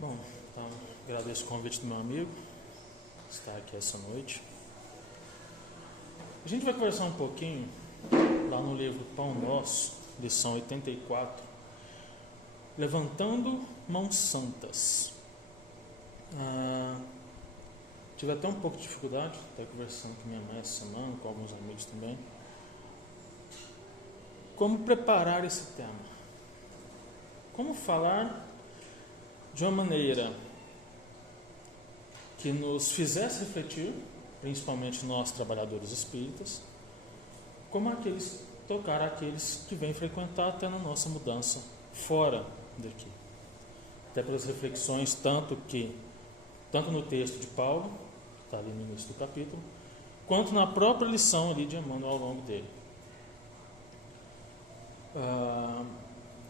Bom, então, agradeço o convite do meu amigo estar aqui essa noite. A gente vai conversar um pouquinho lá no livro Pão Nosso, lição 84, levantando mãos santas. Tive até um pouco de dificuldade, até conversando com minha mãe essa semana, com alguns amigos também. Como preparar esse tema? Como falar de uma maneira que nos fizesse refletir, principalmente nós trabalhadores espíritas, como tocar aqueles que vêm frequentar até na nossa mudança fora daqui. Até pelas reflexões, tanto no texto de Paulo, que está ali no início do capítulo, quanto na própria lição ali de Emmanuel ao longo dele.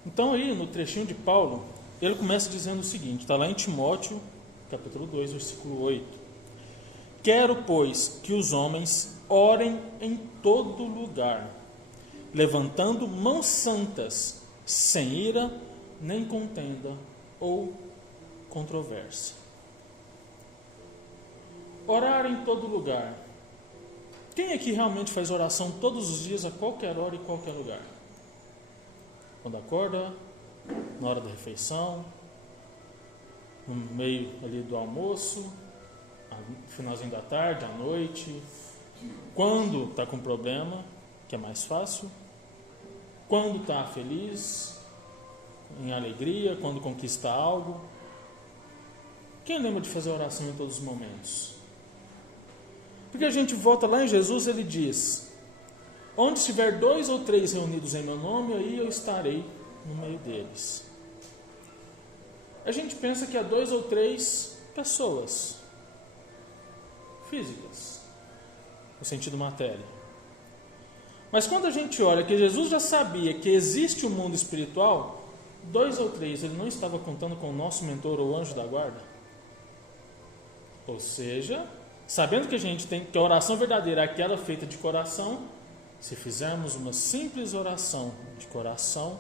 Então aí, no trechinho de Paulo, ele começa dizendo o seguinte, está lá em Timóteo, capítulo 2, versículo 8. Quero, pois, que os homens orem em todo lugar, levantando mãos santas, sem ira, nem contenda ou controvérsia. Orar em todo lugar. Quem aqui realmente faz oração todos os dias, a qualquer hora e qualquer lugar? Quando acorda, na hora da refeição, no meio ali do almoço, no finalzinho da tarde, à noite, quando está com problema, que é mais fácil, quando está feliz, em alegria, quando conquista algo. Quem lembra de fazer oração em todos os momentos? Porque a gente volta lá em Jesus, ele diz: onde estiver 2 ou 3 reunidos em meu nome, aí eu estarei no meio deles. A gente pensa que há 2 ou 3 pessoas físicas, no sentido matéria. Mas quando a gente olha que Jesus já sabia que existe um mundo espiritual, 2 ou 3, ele não estava contando com o nosso mentor ou anjo da guarda? Ou seja, sabendo que a gente tem que a oração verdadeira é aquela feita de coração, se fizermos uma simples oração de coração,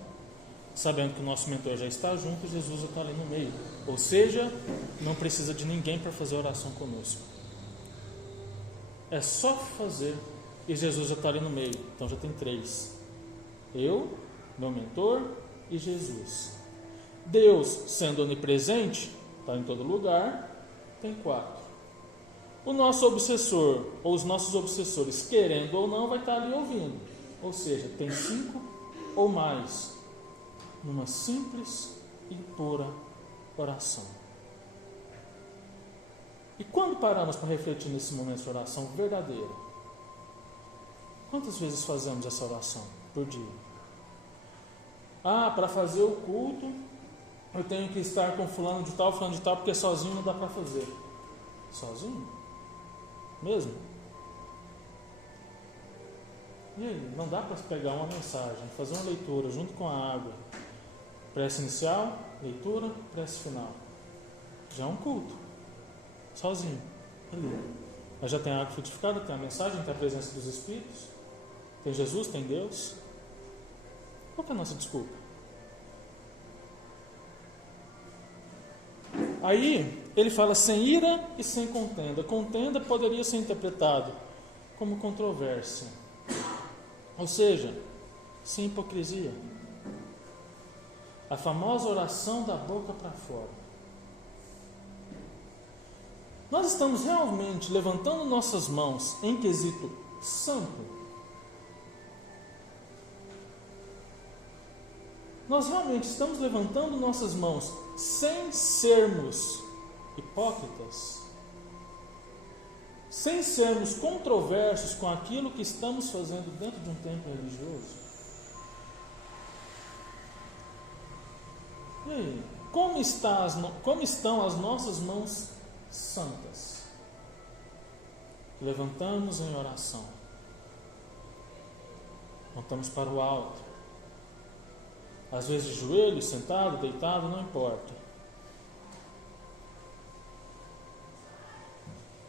sabendo que o nosso mentor já está junto, Jesus já está ali no meio. Ou seja, não precisa de ninguém para fazer oração conosco. É só fazer e Jesus já está ali no meio. Então já tem 3. Eu, meu mentor e Jesus. Deus, sendo onipresente, está em todo lugar, tem 4. O nosso obsessor, ou os nossos obsessores, querendo ou não, vai estar ali ouvindo. Ou seja, tem 5 ou mais, numa simples e pura oração. E quando paramos para refletir nesse momento de oração verdadeira? Quantas vezes fazemos essa oração por dia? Para fazer o culto, eu tenho que estar com fulano de tal, porque sozinho não dá para fazer. Sozinho? Mesmo? E aí, não dá para pegar uma mensagem, fazer uma leitura junto com a água, prece inicial, leitura, prece final, já é um culto, sozinho, ali. Mas já tem a água frutificada, tem a mensagem, tem a presença dos Espíritos, tem Jesus, tem Deus. Qual que é a nossa desculpa? Aí ele fala sem ira e sem contenda. Contenda poderia ser interpretado como controvérsia, ou seja, sem hipocrisia. A famosa oração da boca para fora. Nós estamos realmente levantando nossas mãos em quesito santo? Nós realmente estamos levantando nossas mãos sem sermos hipócritas? Sem sermos controversos com aquilo que estamos fazendo dentro de um templo religioso? E aí, como estão as nossas mãos santas? Levantamos em oração, apontamos para o alto, às vezes de joelhos, sentado, deitado, não importa.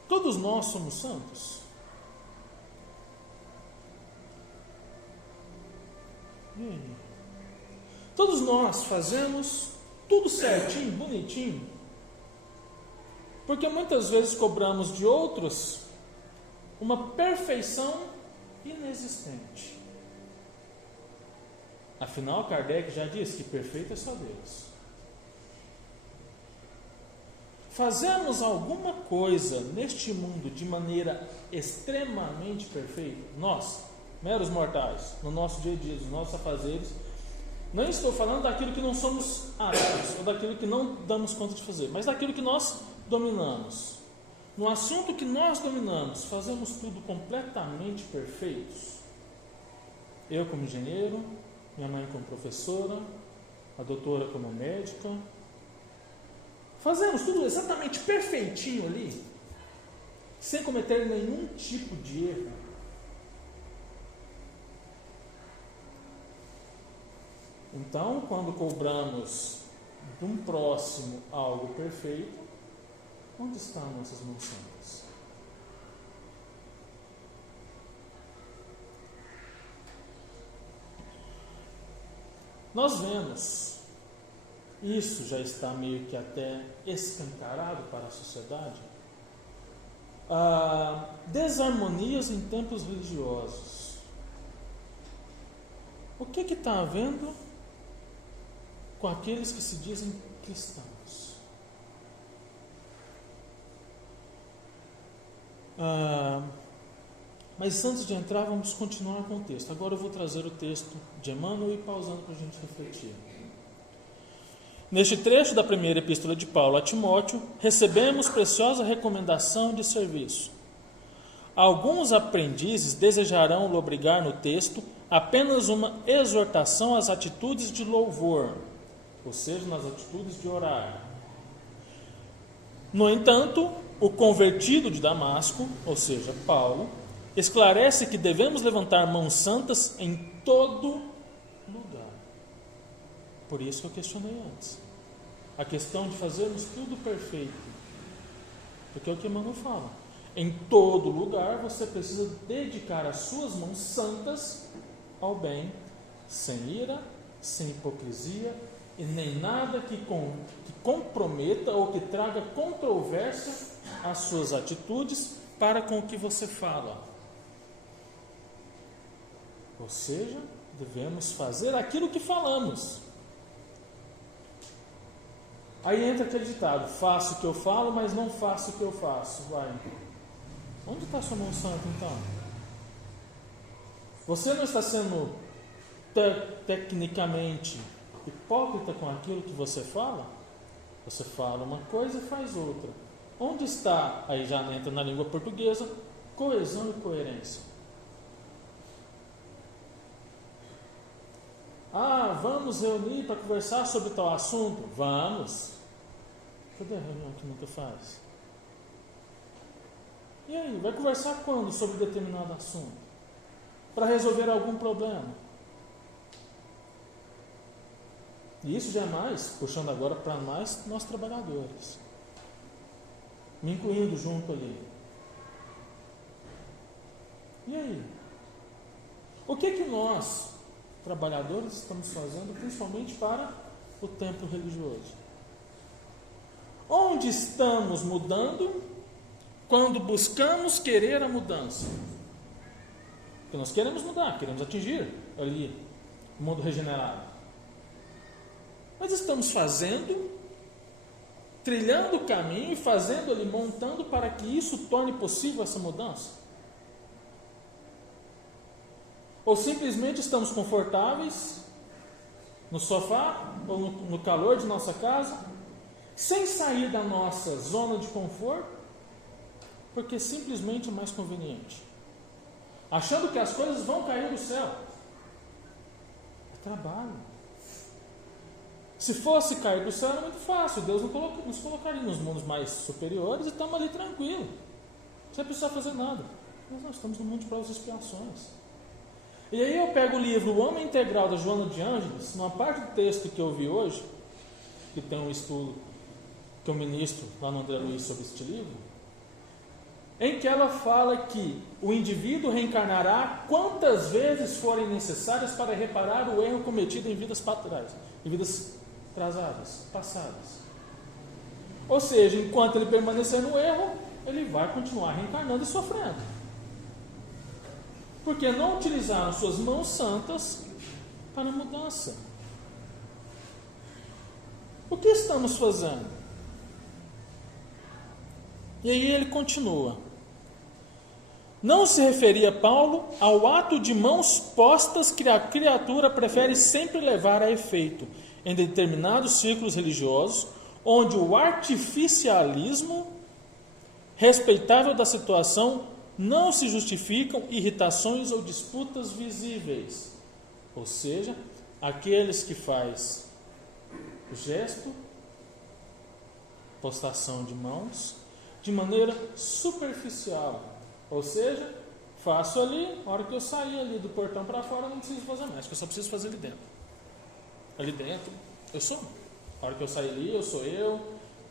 Todos nós somos santos? E aí? Todos nós fazemos tudo certinho, bonitinho, Porque muitas vezes cobramos de outros uma perfeição inexistente. Afinal, Kardec já disse que perfeito é só Deus. Fazemos alguma coisa neste mundo de maneira extremamente perfeita? Nós, meros mortais, no nosso dia a dia, nos nossos afazeres. Não estou falando daquilo que não somos aptos, ou daquilo que não damos conta de fazer, mas daquilo que nós dominamos. No assunto que nós dominamos, fazemos tudo completamente perfeitos. Eu como engenheiro, minha mãe como professora, a doutora como médica. Fazemos tudo exatamente perfeitinho ali, sem cometer nenhum tipo de erro. Então, quando cobramos de um próximo algo perfeito, onde estão nossas mãos santas? Nós vemos, isso já está meio que até escancarado para a sociedade, desarmonias em templos religiosos. O que está havendo com aqueles que se dizem cristãos? Mas antes de entrar, vamos continuar com o texto. Agora eu vou trazer o texto de Emmanuel e pausando para a gente refletir. Neste trecho da primeira epístola de Paulo a Timóteo, recebemos preciosa recomendação de serviço. Alguns aprendizes desejarão lobrigar no texto apenas uma exortação às atitudes de louvor, ou seja, nas atitudes de orar. No entanto, o convertido de Damasco, ou seja, Paulo, esclarece que devemos levantar mãos santas em todo lugar. Por isso que eu questionei antes. A questão de fazermos tudo perfeito. Porque é o que Emmanuel fala. Em todo lugar você precisa dedicar as suas mãos santas ao bem, sem ira, sem hipocrisia e nem nada que comprometa ou que traga controvérsia às suas atitudes para com o que você fala. Ou seja, devemos fazer aquilo que falamos. Aí entra aquele ditado: faço o que eu falo, mas não faço o que eu faço. Vai. Onde está sua mão santa então? Você não está sendo tecnicamente hipócrita com aquilo que você fala? Você fala uma coisa e faz outra. Onde está, aí já entra na língua portuguesa, coesão e coerência? Vamos reunir para conversar sobre tal assunto? Vamos. Cadê a reunião que nunca faz? E aí, vai conversar quando sobre determinado assunto? Para resolver algum problema? E isso já é mais, puxando agora para nós trabalhadores, me incluindo junto ali. E aí? O que nós, trabalhadores, estamos fazendo, principalmente para o templo religioso? Onde estamos mudando quando buscamos querer a mudança? Porque nós queremos mudar, queremos atingir ali o mundo regenerado. Mas estamos fazendo, trilhando o caminho e fazendo ali, montando para que isso torne possível essa mudança? Ou simplesmente estamos confortáveis no sofá ou no calor de nossa casa, sem sair da nossa zona de conforto, porque simplesmente é mais conveniente, achando que as coisas vão cair do céu. É trabalho. Se fosse cair do céu era muito fácil, Deus nos colocaria nos mundos mais superiores e estamos ali tranquilos, sem precisar fazer nada. Mas nós estamos no mundo de provas e expiações. E aí eu pego o livro O Homem Integral, da Joana de Ângeles, numa parte do texto que eu vi hoje, que tem um estudo que eu ministro lá no André Luiz sobre este livro, em que ela fala que o indivíduo reencarnará quantas vezes forem necessárias para reparar o erro cometido em vidas atrasadas, passadas. Ou seja, enquanto ele permanecer no erro, ele vai continuar reencarnando e sofrendo. Porque não utilizaram suas mãos santas para a mudança. O que estamos fazendo? E aí ele continua. Não se referia Paulo ao ato de mãos postas que a criatura prefere sempre levar a efeito em determinados círculos religiosos, onde o artificialismo respeitável da situação não se justificam irritações ou disputas visíveis. Ou seja, aqueles que faz o gesto, postação de mãos, de maneira superficial. Ou seja, faço ali, a hora que eu sair ali do portão para fora, eu não preciso fazer mais, porque eu só preciso fazer ali dentro. Ali dentro, eu sou. A hora que eu sair ali, eu sou eu,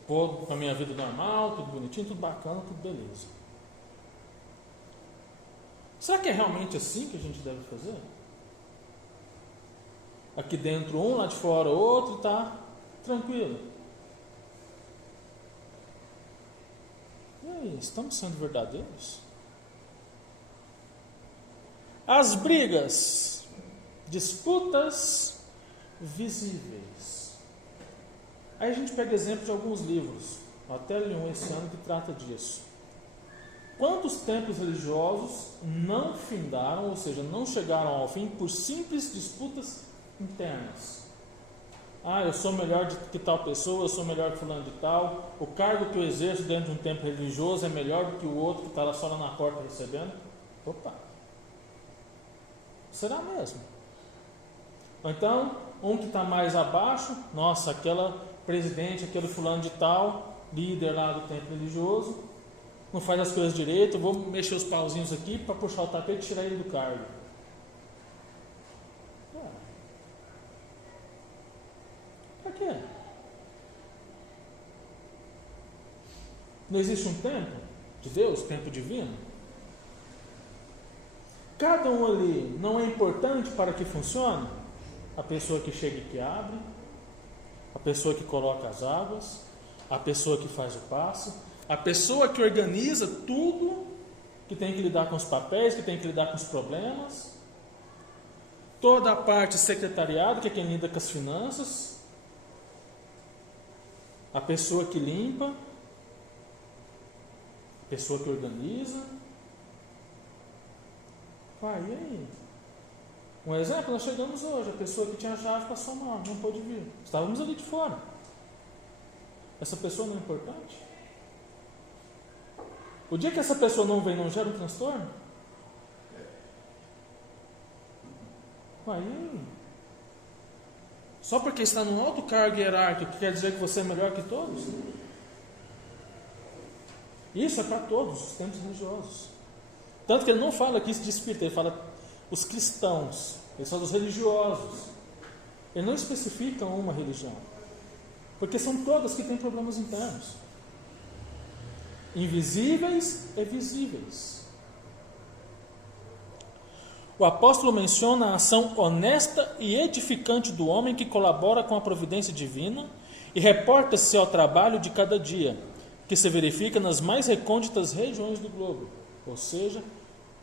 vou com a minha vida normal, tudo bonitinho, tudo bacana, tudo beleza. Será que é realmente assim que a gente deve fazer? Aqui dentro um, lá de fora outro, está tranquilo. E aí, estamos sendo verdadeiros? As brigas, disputas visíveis. Aí a gente pega exemplo de alguns livros, até li um esse ano que trata disso. Quantos templos religiosos não findaram, ou seja, não chegaram ao fim por simples disputas internas? Ah, eu sou melhor que tal pessoa, eu sou melhor que fulano de tal, o cargo que eu exerço dentro de um templo religioso é melhor do que o outro que está lá só lá na porta recebendo. Opa! Será mesmo? Ou então, um que está mais abaixo, nossa, aquela presidente, aquele fulano de tal, líder lá do templo religioso, não faz as coisas direito, eu vou mexer os pauzinhos aqui para puxar o tapete e tirar ele do cargo. Para quê? Não existe um tempo de Deus, tempo divino? Cada um ali não é importante para que funcione? A pessoa que chega e que abre, a pessoa que coloca as águas, a pessoa que faz o passe, a pessoa que organiza tudo, que tem que lidar com os papéis, que tem que lidar com os problemas, toda a parte secretariado, que é quem lida com as finanças, a pessoa que limpa, a pessoa que organiza. Vai, e aí? Um exemplo, nós chegamos hoje, a pessoa que tinha a chave passou mal, não pôde vir. Estávamos ali de fora. Essa pessoa não é importante? O dia que essa pessoa não vem, não gera um transtorno? Vai, e aí? Só porque está num alto cargo hierárquico, quer dizer que você é melhor que todos? Isso é para todos os templos religiosos. Tanto que ele não fala aqui de espírito, ele fala os cristãos, ele fala dos religiosos. Ele não especifica uma religião, porque são todas que têm problemas internos, invisíveis e visíveis. O apóstolo menciona a ação honesta e edificante do homem que colabora com a providência divina e reporta-se ao trabalho de cada dia, que se verifica nas mais recônditas regiões do globo. Ou seja,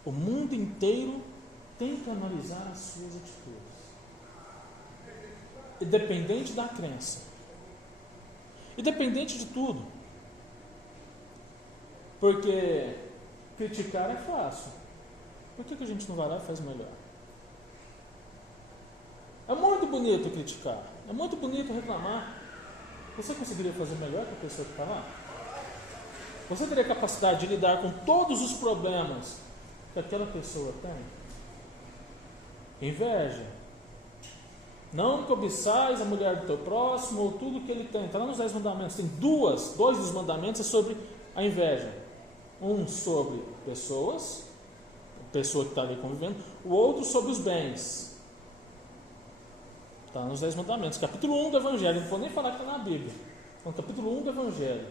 o mundo inteiro tem que analisar as suas atitudes, independente da crença, independente de tudo. Porque criticar é fácil. Por que a gente não vai lá e faz melhor? É muito bonito criticar, é muito bonito reclamar. Você conseguiria fazer melhor que a pessoa que está lá? Você teria capacidade de lidar com todos os problemas que aquela pessoa tem? Inveja. Não cobiçais a mulher do teu próximo ou tudo que ele tem. Está lá nos 10 mandamentos. Tem dois dos mandamentos é sobre a inveja. Um sobre pessoas, a pessoa que está ali convivendo. O outro sobre os bens. Está nos 10 mandamentos. Capítulo 1 do Evangelho. Não vou nem falar que está na Bíblia. Então, capítulo 1 do Evangelho.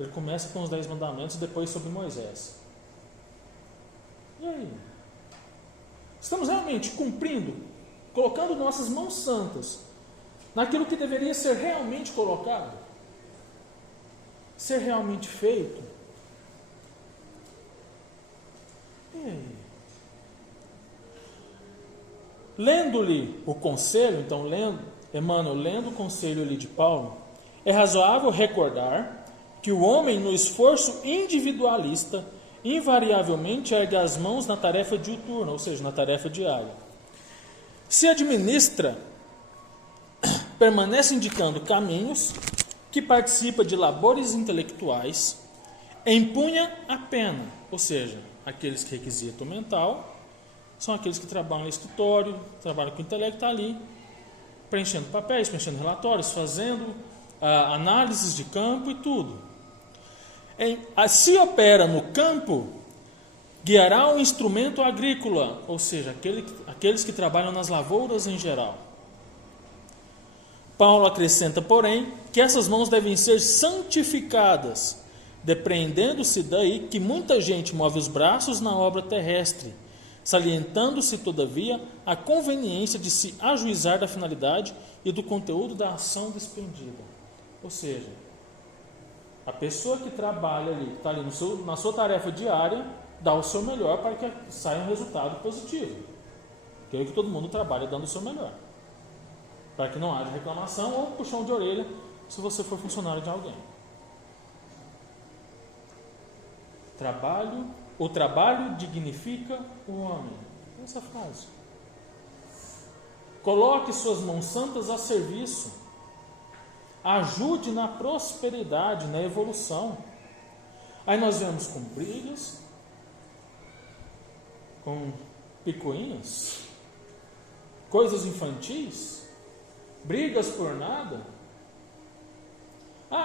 Ele começa com os 10 mandamentos e depois sobre Moisés. E aí? Estamos realmente cumprindo, colocando nossas mãos santas naquilo que deveria ser realmente colocado? ser realmente feito? E aí? Lendo-lhe o conselho, então Emmanuel lendo o conselho ali de Paulo, é razoável recordar que o homem no esforço individualista invariavelmente ergue as mãos na tarefa diuturna, ou seja, na tarefa diária. Se administra, permanece indicando caminhos, que participa de labores intelectuais, empunha a pena, ou seja, aqueles que requisitam mental, são aqueles que trabalham no escritório, trabalham com o intelecto, está ali, preenchendo papéis, preenchendo relatórios, fazendo análises de campo e tudo. Se opera no campo, guiará um instrumento agrícola, ou seja, aqueles que trabalham nas lavouras em geral. Paulo acrescenta, porém, que essas mãos devem ser santificadas, depreendendo-se daí que muita gente move os braços na obra terrestre, salientando-se, todavia, a conveniência de se ajuizar da finalidade e do conteúdo da ação despendida. Ou seja, a pessoa que trabalha ali, está ali na sua tarefa diária, dá o seu melhor para que saia um resultado positivo. Creio que todo mundo trabalha dando o seu melhor, para que não haja reclamação ou puxão de orelha se você for funcionário de alguém. O trabalho dignifica o homem. Essa frase. Coloque suas mãos santas a serviço. Ajude na prosperidade, na evolução. Aí nós vemos com brigas, com picuinhas, coisas infantis, brigas por nada.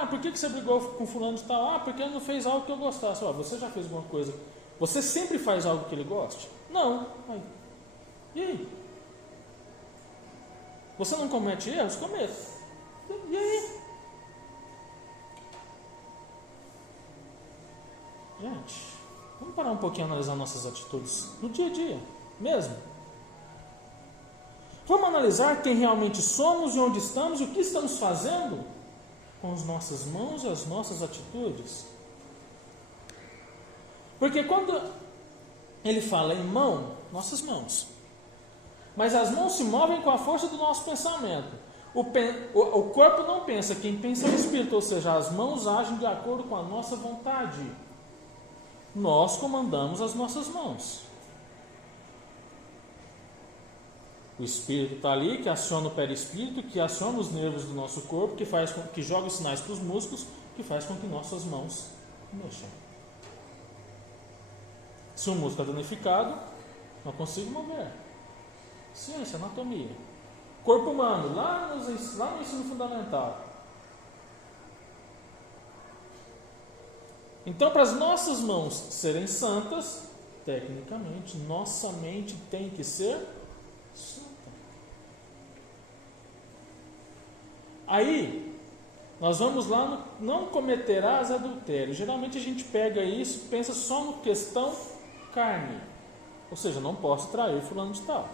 Por que você brigou com fulano de tal? Porque ele não fez algo que eu gostasse. Você já fez alguma coisa? Você sempre faz algo que ele goste? Não. E aí? Você não comete erros? Cometa. E aí? Gente, vamos parar um pouquinho e analisar nossas atitudes no dia a dia, mesmo. Vamos analisar quem realmente somos e onde estamos e o que estamos fazendo com as nossas mãos e as nossas atitudes. Porque quando ele fala em mão, nossas mãos, mas as mãos se movem com a força do nosso pensamento. O corpo não pensa, quem pensa é o espírito, ou seja, as mãos agem de acordo com a nossa vontade. Nós comandamos as nossas mãos. O espírito está ali, que aciona o perispírito, que aciona os nervos do nosso corpo, que joga os sinais para os músculos, que faz com que nossas mãos mexam. Se um músculo é danificado, não consigo mover. Ciência, anatomia. Corpo humano, lá no ensino fundamental. Então, para as nossas mãos serem santas, tecnicamente, nossa mente tem que ser santa. Aí, nós vamos lá no não cometerás adultério. Geralmente a gente pega isso e pensa só no questão carne. Ou seja, não posso trair fulano de tal.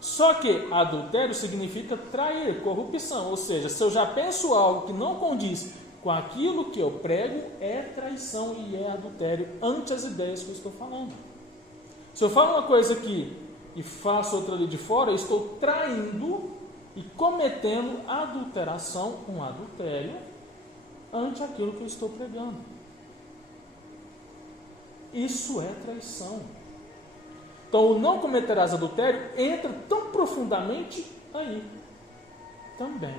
Só que adultério significa trair, corrupção. Ou seja, se eu já penso algo que não condiz com aquilo que eu prego, é traição e é adultério ante as ideias que eu estou falando. Se eu falo uma coisa aqui e faço outra ali de fora, eu estou traindo e cometendo adulteração, um adultério, ante aquilo que eu estou pregando. Isso é traição. Então, o não cometerás adultério entra tão profundamente aí também.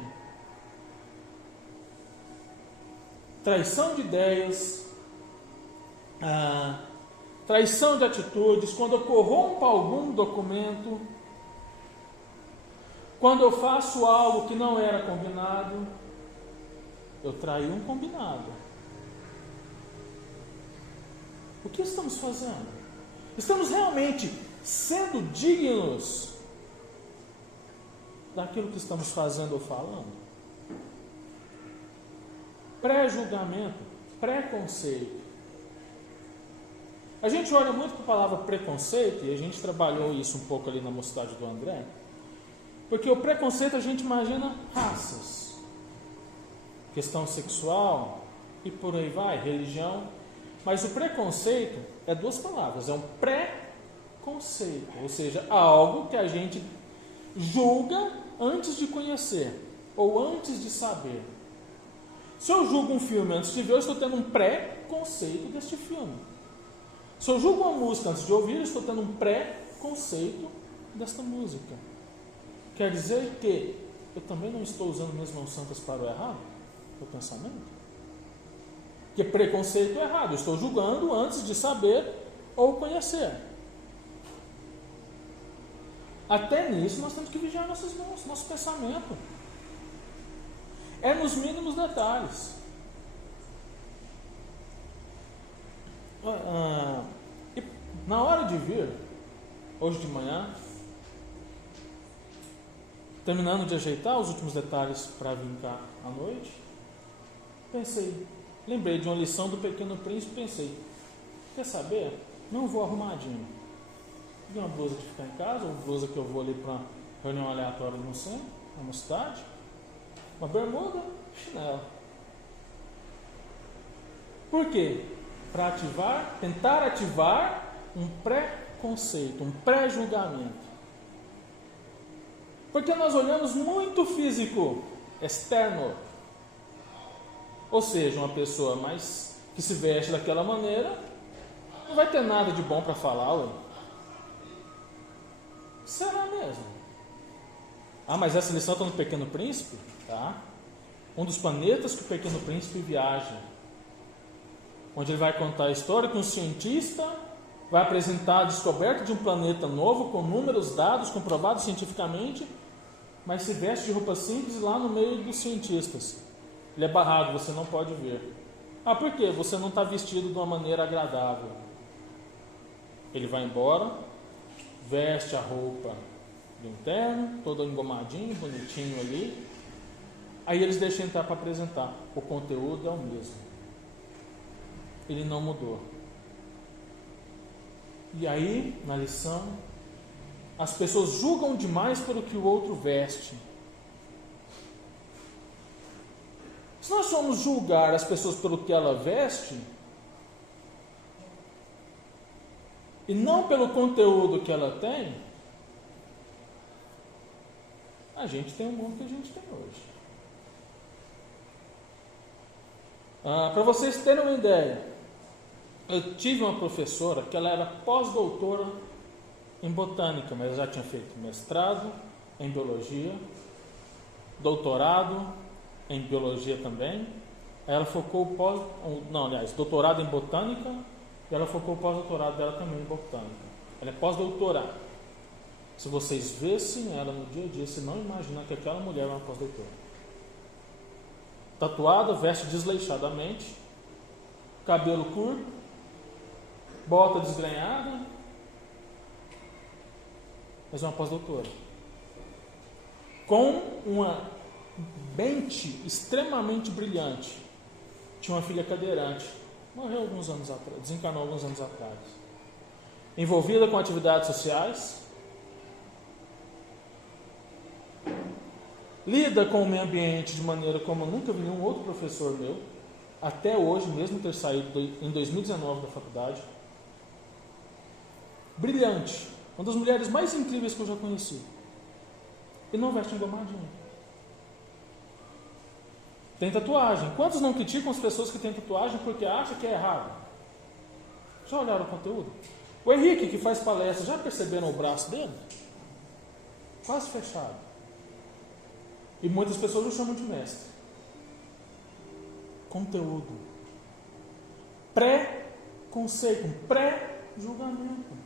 Traição de ideias, traição de atitudes, quando eu corrompo algum documento, quando eu faço algo que não era combinado, eu traí um combinado. O que estamos fazendo? Estamos realmente sendo dignos daquilo que estamos fazendo ou falando? Pré-julgamento, preconceito. A gente olha muito para a palavra preconceito, e a gente trabalhou isso um pouco ali na Mocidade do André, porque o preconceito a gente imagina raças. questão sexual e por aí vai, religião. Mas o preconceito é duas palavras, é um pré-conceito, ou seja, algo que a gente julga antes de conhecer ou antes de saber. Se eu julgo um filme antes de ver, eu estou tendo um pré-conceito deste filme. Se eu julgo uma música antes de ouvir, eu estou tendo um pré-conceito desta música. Quer dizer que eu também não estou usando minhas mãos santas para o errado? O pensamento? Porque preconceito é errado. Eu estou julgando antes de saber ou conhecer. Até nisso nós temos que vigiar nossas mãos, nosso pensamento. É nos mínimos detalhes. E na hora de vir, hoje de manhã, terminando de ajeitar os últimos detalhes para vir cá à noite, lembrei de uma lição do Pequeno Príncipe, pensei, quer saber? Não vou arrumadinho. Vi uma blusa de ficar em casa, uma blusa que eu vou ali para reunião aleatória no centro, numa cidade, uma bermuda, chinelo. Por quê? Para tentar ativar um pré-conceito, um pré-julgamento. Porque nós olhamos muito físico, externo. Ou seja, uma pessoa mais que se veste daquela maneira, não vai ter nada de bom para falar, ué. Será mesmo? Mas essa lição está no Pequeno Príncipe? Tá? Um dos planetas que o Pequeno Príncipe viaja. Onde ele vai contar a história que um cientista vai apresentar a descoberta de um planeta novo, com números, dados, comprovados cientificamente, mas se veste de roupa simples lá no meio dos cientistas. Ele é barrado, você não pode ver. Por quê? Você não está vestido de uma maneira agradável. Ele vai embora, veste a roupa de um terno, todo engomadinho, bonitinho ali. Aí eles deixam entrar para apresentar. O conteúdo é o mesmo. Ele não mudou. E aí, na lição, as pessoas julgam demais pelo que o outro veste. Se nós formos julgar as pessoas pelo que ela veste, e não pelo conteúdo que ela tem, a gente tem o mundo que a gente tem hoje. Para vocês terem uma ideia, eu tive uma professora que ela era pós-doutora em botânica, mas já tinha feito mestrado em biologia, doutorado em biologia também. Ela focou doutorado em botânica, e ela focou o pós-doutorado dela também em botânica. Ela é pós-doutora. Se vocês vissem ela no dia a dia, você não imaginar que aquela mulher é uma pós-doutora. Tatuada, veste desleixadamente, cabelo curto, bota desgrenhada, mas é uma pós-doutora. Com uma mente extremamente brilhante. Tinha uma filha cadeirante. Morreu alguns anos atrás, desencarnou alguns anos atrás. Envolvida com atividades sociais. Lida com o meio ambiente de maneira como eu nunca vi nenhum outro professor meu. Até hoje, mesmo ter saído em 2019 da faculdade. Brilhante. Uma das mulheres mais incríveis que eu já conheci. E não veste engomadinho. Tem tatuagem. Quantos não criticam as pessoas que têm tatuagem porque acham que é errado? Já olharam o conteúdo? O Henrique, que faz palestra, já perceberam o braço dele? Quase fechado. E muitas pessoas o chamam de mestre. Conteúdo. Pré-conceito, um pré-julgamento.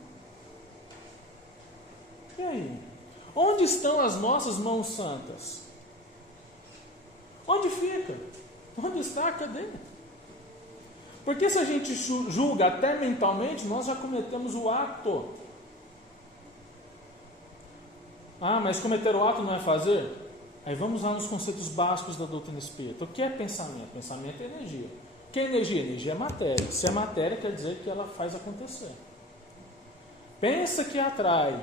E aí? Onde estão as nossas mãos santas? Onde fica? Onde está? Cadê? Porque se a gente julga até mentalmente, nós já cometemos o ato. Mas cometer o ato não é fazer? Aí vamos lá nos conceitos básicos da doutrina espírita. O que é pensamento? Pensamento é energia. O que é energia? Energia é matéria. Se é matéria, quer dizer que ela faz acontecer. Pensa que atrai.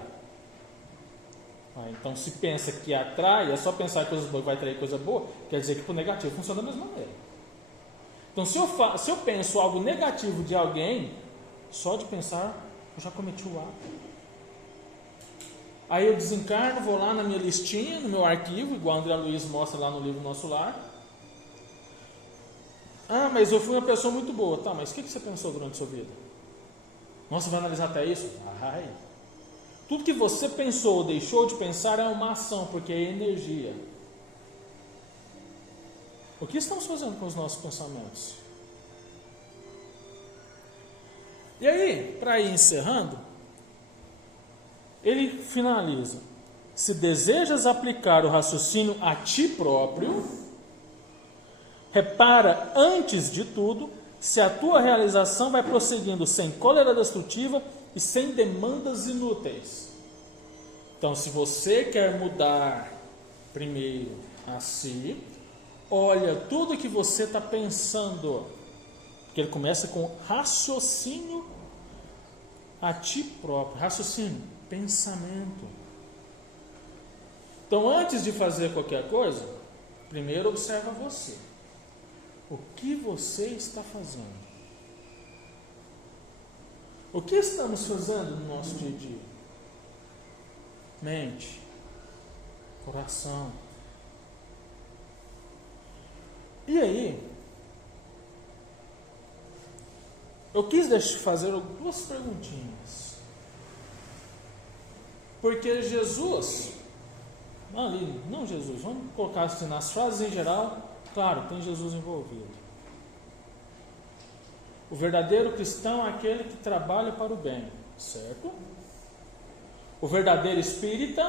Então, se pensa que atrai, é só pensar coisas boas, vai atrair coisa boa, quer dizer que para o negativo funciona da mesma maneira. Então, se eu penso algo negativo de alguém, só de pensar, eu já cometi o ato. Aí eu desencarno, vou lá na minha listinha, no meu arquivo, igual o André Luiz mostra lá no livro Nosso Lar. Mas eu fui uma pessoa muito boa. Tá, mas o que você pensou durante a sua vida? Nossa, vai analisar até isso? Vai. Tudo que você pensou ou deixou de pensar é uma ação, porque é energia. O que estamos fazendo com os nossos pensamentos? E aí, para ir encerrando, ele finaliza: se desejas aplicar o raciocínio a ti próprio, repara antes de tudo se a tua realização vai prosseguindo sem cólera destrutiva e sem demandas inúteis. Então, se você quer mudar primeiro a si, olha tudo que você está pensando, porque ele começa com raciocínio a ti próprio. Raciocínio, pensamento. Então, antes de fazer qualquer coisa, primeiro observa você. O que você está fazendo? O que estamos fazendo no nosso dia a dia? Mente, coração. E aí, eu quis fazer duas perguntinhas. Porque Jesus, não Jesus, vamos colocar assim nas frases em geral, claro, tem Jesus envolvido. O verdadeiro cristão é aquele que trabalha para o bem, certo? O verdadeiro espírita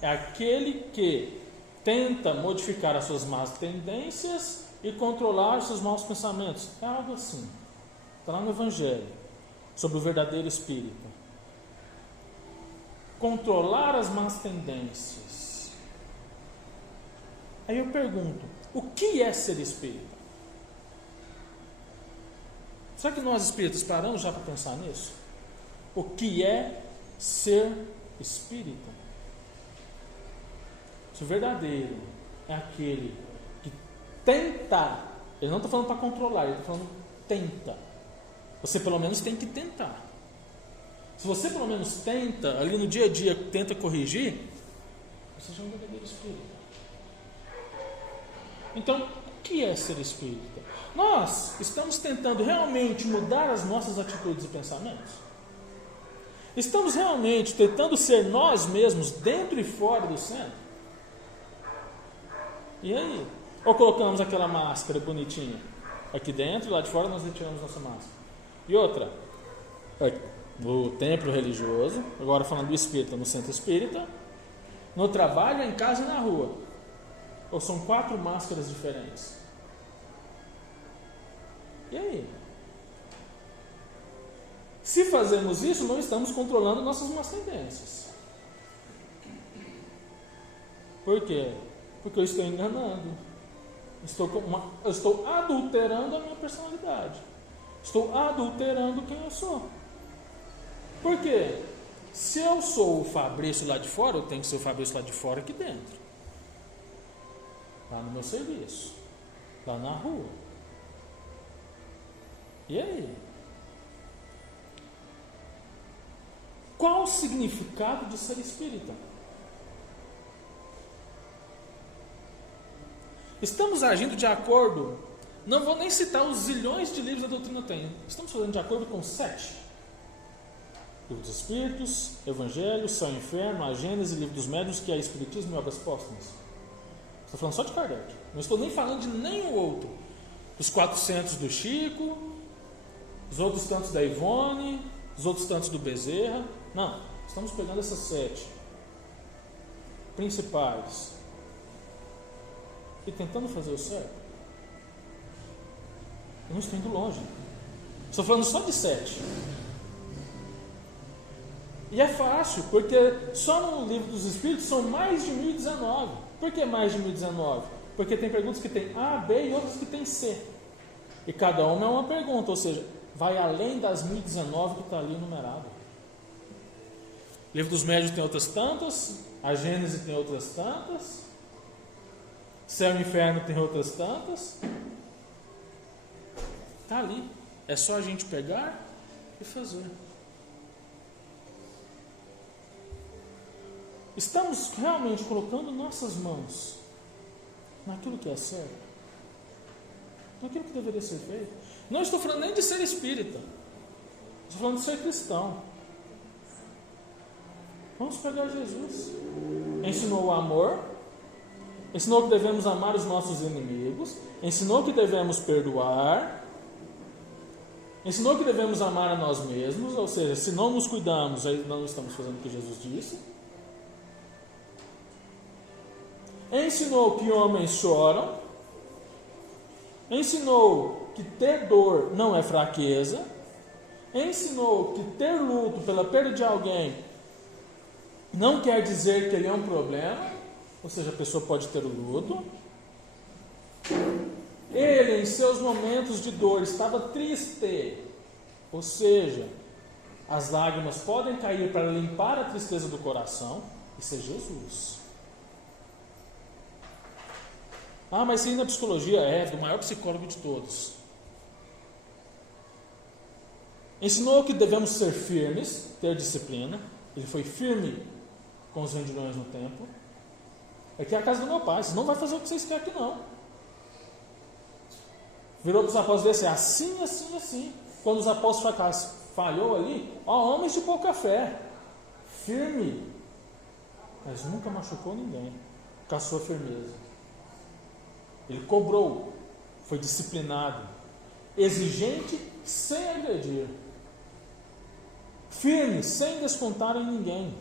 é aquele que tenta modificar as suas más tendências e controlar os seus maus pensamentos. É algo assim. Está lá no Evangelho, sobre o verdadeiro espírita. Controlar as más tendências. Aí eu pergunto, o que é ser espírita? Será que nós espíritas paramos já para pensar nisso? O que é ser espírita? Se o verdadeiro é aquele que tenta, ele não está falando para controlar, ele está falando tenta. Você pelo menos tem que tentar. Se você pelo menos tenta, ali no dia a dia, tenta corrigir, você já é um verdadeiro espírita. Então, o que é ser espírita? Nós estamos tentando realmente mudar as nossas atitudes e pensamentos? Estamos realmente tentando ser nós mesmos dentro e fora do centro? E aí? Ou colocamos aquela máscara bonitinha aqui dentro e lá de fora nós retiramos nossa máscara? E outra, no templo religioso, agora falando do espírita, no centro espírita, no trabalho, em casa e na rua. Ou são 4 máscaras diferentes? E aí? Se fazemos isso, não estamos controlando nossas más tendências. Por quê? Porque eu estou enganando. Eu estou adulterando a minha personalidade. Estou adulterando quem eu sou. Por quê? Se eu sou o Fabrício lá de fora, eu tenho que ser o Fabrício lá de fora aqui dentro. Lá no meu serviço. Lá na rua. E aí? Qual o significado de ser espírita? Estamos agindo de acordo, não vou nem citar os zilhões de livros da doutrina tem. Estamos falando de acordo com 7. Livro dos Espíritos, Evangelho, Céu e Inferno, a Gênese, Livro dos Médiuns, que é Espiritismo e Obras Póstumas. Estou falando só de Kardec. Não estou nem falando de nenhum outro. Os 400 do Chico, os outros tantos da Ivone, os outros tantos do Bezerra. Não, estamos pegando essas 7 principais e tentando fazer o certo. Eu não estou indo longe. Estou falando só de 7. E é fácil, porque só no Livro dos Espíritos são mais de 1019. Por que mais de 1019? Porque tem perguntas que tem A, B e outras que tem C. E cada uma é uma pergunta, ou seja, vai além das 1019 que está ali enumerado. O Livro dos Médiuns tem outras tantas, A Gênesis tem outras tantas. Céu e inferno tem outras tantas. Está ali. É só a gente pegar e fazer. Estamos realmente colocando nossas mãos naquilo que é certo, naquilo que deveria ser feito. Não estou falando nem de ser espírita, estou falando de ser cristão. Vamos pegar Jesus. Ensinou o amor, ensinou que devemos amar os nossos inimigos, ensinou que devemos perdoar, ensinou que devemos amar a nós mesmos, ou seja, se não nos cuidamos, aí não estamos fazendo o que Jesus disse. Ensinou que homens choram, ensinou que ter dor não é fraqueza, ensinou que ter luto pela perda de alguém não quer dizer que ele é um problema, ou seja, a pessoa pode ter o luto. Ele, em seus momentos de dor, estava triste, ou seja, as lágrimas podem cair para limpar a tristeza do coração. Isso é Jesus. Ah, mas sim, na psicologia é do maior psicólogo de todos. Ensinou que devemos ser firmes, ter disciplina. Ele foi firme com os vendilhões no templo. Aqui é a casa do meu pai, vocês não vai fazer o que vocês querem aqui não. Virou para os apóstolos e disse assim, assim, assim. Quando os apóstolos falhou ali, ó, homens de pouca fé, firme, mas nunca machucou ninguém, com a sua firmeza. Ele cobrou, foi disciplinado, exigente sem agredir, firme sem descontar em ninguém.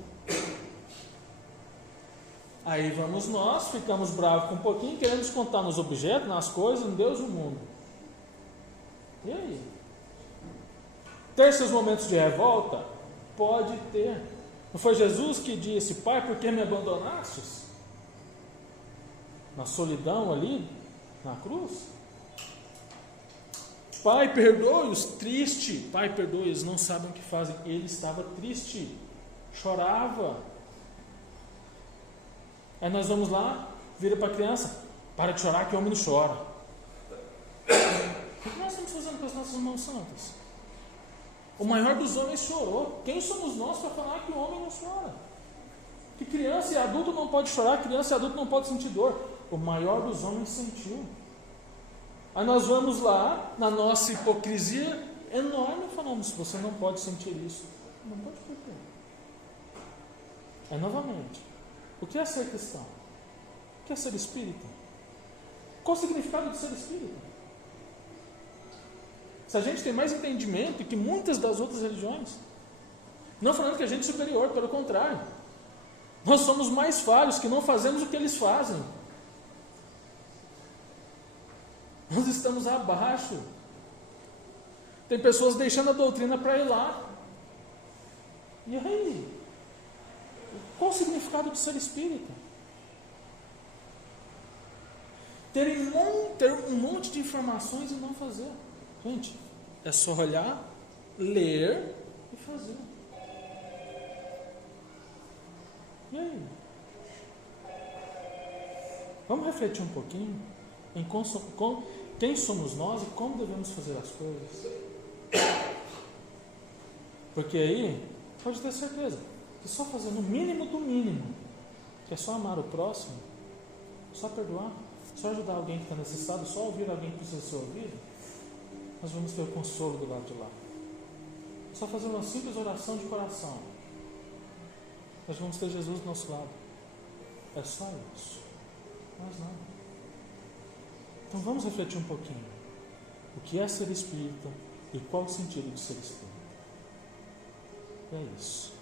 Aí vamos nós, ficamos bravos com um pouquinho, querendo descontar nos objetos, nas coisas, em Deus e no mundo. E aí? Ter seus momentos de revolta? Pode ter. Não foi Jesus que disse: Pai, por que me abandonastes? Na solidão ali, na cruz. Pai, perdoe-os, triste. Pai, perdoe, eles não sabem o que fazem. Ele estava triste, chorava. Aí nós vamos lá, vira para a criança: para de chorar que o homem não chora. O que nós estamos fazendo com as nossas mãos santas? O maior dos homens chorou. Quem somos nós para falar que o homem não chora? Que criança e adulto não pode chorar, criança e adulto não pode sentir dor. O maior dos homens sentiu. Aí nós vamos lá, na nossa hipocrisia enorme, e falamos: você não pode sentir isso. Não pode por quê? É novamente. O que é ser cristão? O que é ser espírita? Qual o significado de ser espírita? Se a gente tem mais entendimento que muitas das outras religiões, não falando que a gente é superior, pelo contrário, nós somos mais falhos, que não fazemos o que eles fazem. Nós estamos abaixo. Tem pessoas deixando a doutrina para ir lá. E aí? Qual o significado de ser espírita? Ter um monte de informações e não fazer. Gente, é só olhar, ler e fazer. E aí? Vamos refletir um pouquinho em quem somos nós e como devemos fazer as coisas. Porque aí, pode ter certeza, que só fazer no mínimo do mínimo, que é só amar o próximo, só perdoar, só ajudar alguém que está necessitado, só ouvir alguém que precisa ser ouvido, nós vamos ter o consolo do lado de lá. Só fazer uma simples oração de coração, nós vamos ter Jesus do nosso lado. É só isso. Mais nada. Então vamos refletir um pouquinho. O que é ser espírita e qual o sentido de ser espírita? É isso.